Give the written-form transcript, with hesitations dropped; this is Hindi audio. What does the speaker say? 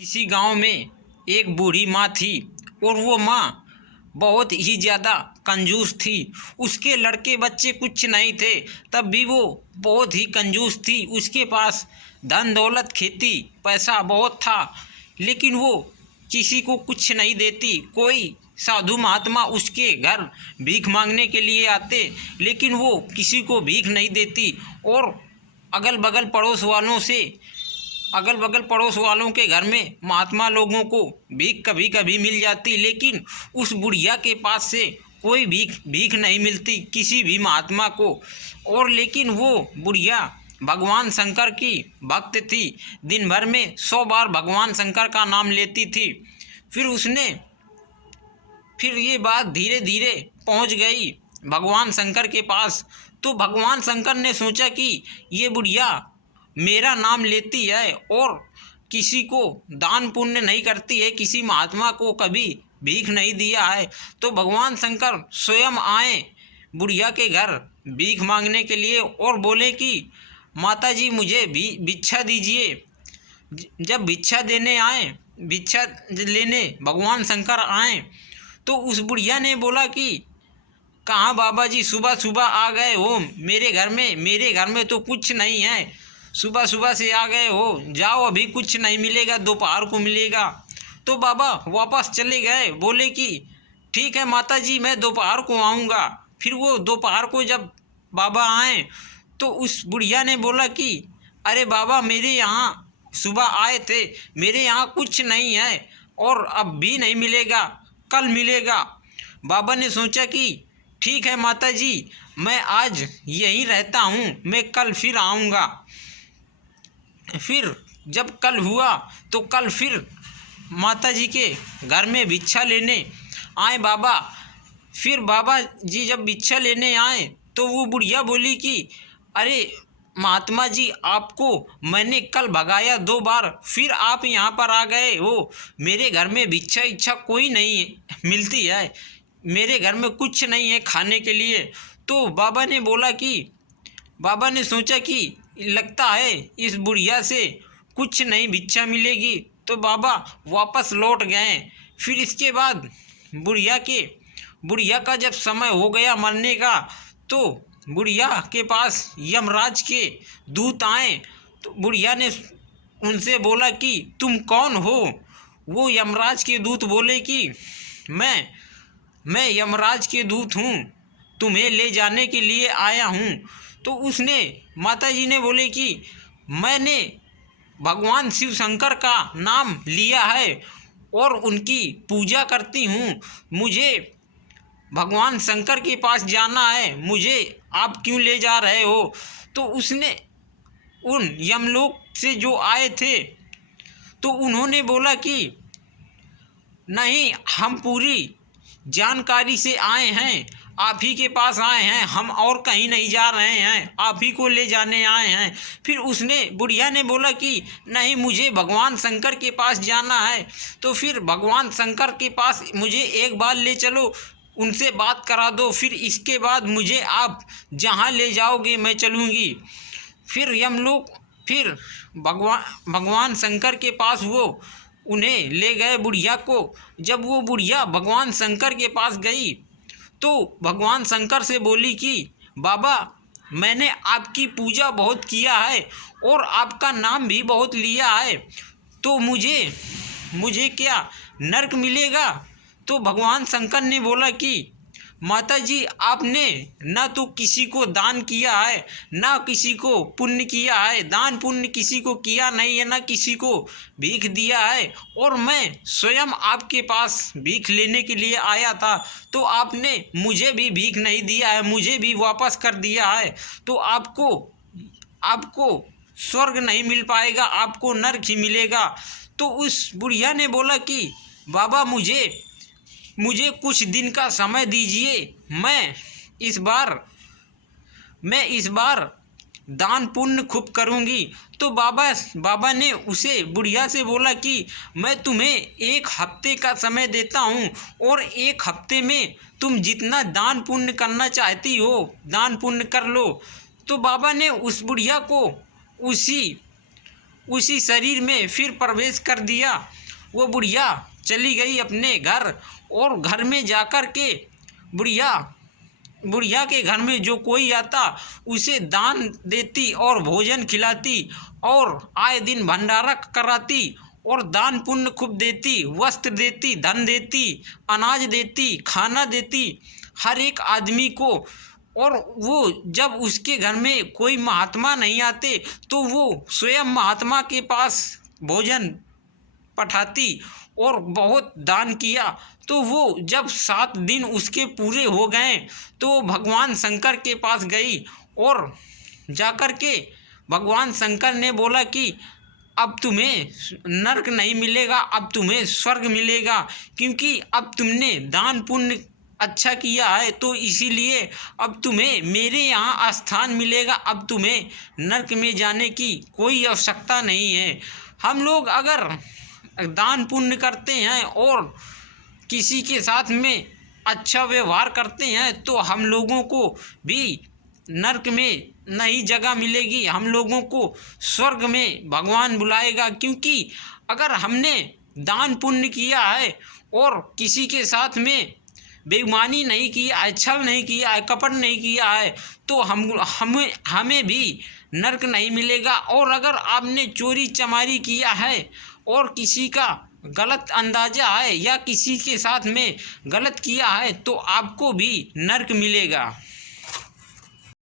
किसी गांव में एक बूढ़ी माँ थी और वो माँ बहुत ही ज़्यादा कंजूस थी। उसके लड़के बच्चे कुछ नहीं थे, तब भी वो बहुत ही कंजूस थी। उसके पास धन दौलत खेती पैसा बहुत था, लेकिन वो किसी को कुछ नहीं देती। कोई साधु महात्मा उसके घर भीख मांगने के लिए आते, लेकिन वो किसी को भीख नहीं देती। और अगल बगल पड़ोस वालों के घर में महात्मा लोगों को भीख कभी कभी मिल जाती, लेकिन उस बुढ़िया के पास से कोई भीख नहीं मिलती किसी भी महात्मा को। और लेकिन वो बुढ़िया भगवान शंकर की भक्त थी। दिन भर में 100 बार भगवान शंकर का नाम लेती थी। फिर ये बात धीरे धीरे पहुंच गई भगवान शंकर के पास। तो भगवान शंकर ने सोचा कि ये बुढ़िया मेरा नाम लेती है और किसी को दान पुण्य नहीं करती है, किसी महात्मा को कभी भीख नहीं दिया है। तो भगवान शंकर स्वयं आए बुढ़िया के घर भीख मांगने के लिए और बोले कि माता जी मुझे भी भिक्षा दीजिए। जब भिक्षा लेने भगवान शंकर आए तो उस बुढ़िया ने बोला कि कहाँ बाबा जी, सुबह सुबह आ गए हो मेरे घर में तो कुछ नहीं है। सुबह सुबह से आ गए हो, जाओ, अभी कुछ नहीं मिलेगा, दोपहर को मिलेगा। तो बाबा वापस चले गए, बोले कि ठीक है माता जी, मैं दोपहर को आऊँगा। फिर वो दोपहर को जब बाबा आए तो उस बुढ़िया ने बोला कि अरे बाबा, मेरे यहाँ सुबह आए थे, मेरे यहाँ कुछ नहीं है और अब भी नहीं मिलेगा, कल मिलेगा। बाबा ने सोचा कि ठीक है माता जी, मैं आज यहीं रहता हूँ, मैं कल फिर आऊँगा। फिर जब कल हुआ तो कल फिर माता जी के घर में भिक्षा लेने आए बाबा। फिर बाबा जी जब भिक्षा लेने आए तो वो बुढ़िया बोली कि अरे महात्मा जी, आपको मैंने कल भगाया 2 बार, फिर आप यहाँ पर आ गए हो। मेरे घर में भिक्षा इच्छा कोई नहीं मिलती है, मेरे घर में कुछ नहीं है खाने के लिए। तो बाबा ने सोचा कि लगता है इस बुढ़िया से कुछ नहीं भिक्षा मिलेगी, तो बाबा वापस लौट गए। फिर इसके बाद बुढ़िया का जब समय हो गया मरने का, तो बुढ़िया के पास यमराज के दूत आए। तो बुढ़िया ने उनसे बोला कि तुम कौन हो। वो यमराज के दूत बोले कि मैं यमराज के दूत हूँ, तुम्हें ले जाने के लिए आया हूँ। तो माता जी ने बोले कि मैंने भगवान शिव शंकर का नाम लिया है और उनकी पूजा करती हूँ, मुझे भगवान शंकर के पास जाना है, मुझे आप क्यों ले जा रहे हो। तो उन यमलोक से जो आए थे तो उन्होंने बोला कि नहीं, हम पूरी जानकारी से आए हैं, आप ही के पास आए हैं, हम और कहीं नहीं जा रहे हैं, आप ही को ले जाने आए हैं। फिर बुढ़िया ने बोला कि नहीं, मुझे भगवान शंकर के पास जाना है। तो फिर भगवान शंकर के पास मुझे एक बार ले चलो, उनसे बात करा दो, फिर इसके बाद मुझे आप जहाँ ले जाओगे मैं चलूँगी। फिर भगवान शंकर के पास वो उन्हें ले गए बुढ़िया को। जब वो बुढ़िया भगवान शंकर के पास गई तो भगवान शंकर से बोली कि बाबा, मैंने आपकी पूजा बहुत किया है और आपका नाम भी बहुत लिया है, तो मुझे क्या नरक मिलेगा। तो भगवान शंकर ने बोला कि माता जी, आपने ना तो किसी को दान किया है, ना किसी को पुण्य किया है, दान पुण्य किसी को किया नहीं है, ना किसी को भीख दिया है। और मैं स्वयं आपके पास भीख लेने के लिए आया था, तो आपने मुझे भी भीख नहीं दिया है, मुझे भी वापस कर दिया है। तो आपको स्वर्ग नहीं मिल पाएगा, आपको नरक ही मिलेगा। तो उस बुढ़िया ने बोला कि बाबा, मुझे कुछ दिन का समय दीजिए, मैं इस बार दान पुण्य खूब करूँगी। तो बाबा ने उसे बुढ़िया से बोला कि मैं तुम्हें 1 हफ्ते का समय देता हूँ और 1 हफ्ते में तुम जितना दान पुण्य करना चाहती हो दान पुण्य कर लो। तो बाबा ने उस बुढ़िया को उसी शरीर में फिर प्रवेश कर दिया। वो बुढ़िया चली गई अपने घर, और घर में जाकर के बुढ़िया के घर में जो कोई आता उसे दान देती और भोजन खिलाती और आए दिन भंडारा कराती और दान पुण्य खूब देती, वस्त्र देती, धन देती, अनाज देती, खाना देती हर एक आदमी को। और वो जब उसके घर में कोई महात्मा नहीं आते तो वो स्वयं महात्मा के पास भोजन पठाती और बहुत दान किया। तो वो जब 7 दिन उसके पूरे हो गए तो वो भगवान शंकर के पास गई और जाकर के भगवान शंकर ने बोला कि अब तुम्हें नरक नहीं मिलेगा, अब तुम्हें स्वर्ग मिलेगा, क्योंकि अब तुमने दान पुण्य अच्छा किया है तो इसीलिए अब तुम्हें मेरे यहाँ स्थान मिलेगा, अब तुम्हें नरक में जाने की कोई आवश्यकता नहीं है। हम लोग अगर दान पुण्य करते हैं और किसी के साथ में अच्छा व्यवहार करते हैं तो हम लोगों को भी नरक में नहीं जगह मिलेगी, हम लोगों को स्वर्ग में भगवान बुलाएगा। क्योंकि अगर हमने दान पुण्य किया है और किसी के साथ में बेईमानी नहीं किया है, छल नहीं किया है, कपट नहीं किया है तो हमें भी नरक नहीं मिलेगा। और अगर आपने चोरी चमारी किया है और किसी का गलत अंदाजा है या किसी के साथ में गलत किया है तो आपको भी नरक मिलेगा।